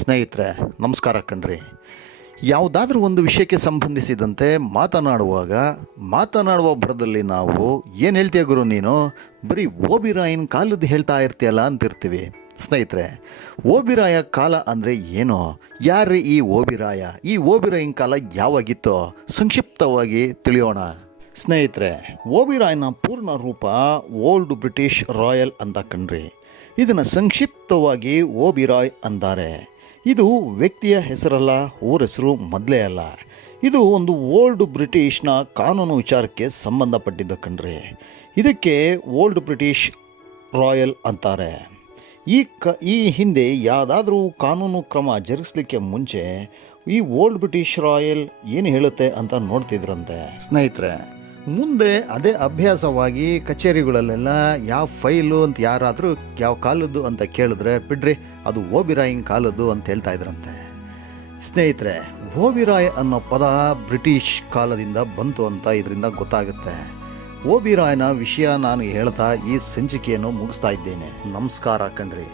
ಸ್ನೇಹಿತರೆ ನಮಸ್ಕಾರ ಕಣ್ರಿ. ಯಾವುದಾದ್ರೂ ಒಂದು ವಿಷಯಕ್ಕೆ ಸಂಬಂಧಿಸಿದಂತೆ ಮಾತನಾಡುವ ಭರದಲ್ಲಿ ನಾವು ಏನು ಹೇಳ್ತೀಯ ಗುರು ನೀನು, ಬರೀ ಓಬಿರಾಯನ ಕಾಲದ್ದು ಹೇಳ್ತಾ ಇರ್ತೀಯಲ್ಲ ಅಂತಿರ್ತೀವಿ. ಸ್ನೇಹಿತರೆ, ಓಬಿರಾಯ ಕಾಲ ಅಂದರೆ ಏನು, ಯಾರ್ರೀ ಈ ಓಬಿರಾಯ, ಈ ಓಬಿರಾಯನ ಕಾಲ ಯಾವಾಗಿತ್ತೋ ಸಂಕ್ಷಿಪ್ತವಾಗಿ ತಿಳಿಯೋಣ. ಸ್ನೇಹಿತರೆ, ಓಬಿರಾಯನ ಪೂರ್ಣ ರೂಪ ಓಲ್ಡ್ ಬ್ರಿಟಿಷ್ ರಾಯಲ್ ಅಂತ ಕಣ್ರಿ. ಇದನ್ನು ಸಂಕ್ಷಿಪ್ತವಾಗಿ ಓಬಿರಾಯ್ ಅಂತಾರೆ. ಇದು ವ್ಯಕ್ತಿಯ ಹೆಸರಲ್ಲ, ಊರ ಹೆಸರು ಮೊದಲೇ ಅಲ್ಲ. ಇದು ಒಂದು ಓಲ್ಡ್ ಬ್ರಿಟಿಷ್ನ ಕಾನೂನು ವಿಚಾರಕ್ಕೆ ಸಂಬಂಧಪಟ್ಟಿದ್ದ ಕಣ್ರಿ. ಇದಕ್ಕೆ ಓಲ್ಡ್ ಬ್ರಿಟಿಷ್ ರಾಯಲ್ ಅಂತಾರೆ. ಈ ಹಿಂದೆ ಯಾವುದಾದ್ರೂ ಕಾನೂನು ಕ್ರಮ ಜರುಗಿಸ್ಲಿಕ್ಕೆ ಮುಂಚೆ ಈ ಓಲ್ಡ್ ಬ್ರಿಟಿಷ್ ರಾಯಲ್ ಏನು ಹೇಳುತ್ತೆ ಅಂತ ನೋಡ್ತಿದ್ರಂತೆ. ಸ್ನೇಹಿತರೆ, ಮುಂದೆ ಅದೇ ಅಭ್ಯಾಸವಾಗಿ ಕಚೇರಿಗಳಲ್ಲೆಲ್ಲ ಯಾವ ಫೈಲು ಅಂತ ಯಾರಾದರೂ ಯಾವ ಕಾಲದ್ದು ಅಂತ ಕೇಳಿದ್ರೆ ಬಿಡ್ರಿ ಅದು ಓಬಿರಾಯನ್ ಕಾಲದ್ದು ಅಂತ ಹೇಳ್ತಾ ಇದ್ರಂತೆ. ಸ್ನೇಹಿತರೆ, ಓಬಿರಾಯ್ ಅನ್ನೋ ಪದ ಬ್ರಿಟಿಷ್ ಕಾಲದಿಂದ ಬಂತು ಅಂತ ಇದರಿಂದ ಗೊತ್ತಾಗುತ್ತೆ. ಓಬಿರಾಯನ ವಿಷಯ ನಾನು ಹೇಳ್ತಾ ಈ ಸಂಚಿಕೆಯನ್ನು ಮುಗಿಸ್ತಾ ಇದ್ದೇನೆ. ನಮಸ್ಕಾರ ಕಣ್ರಿ.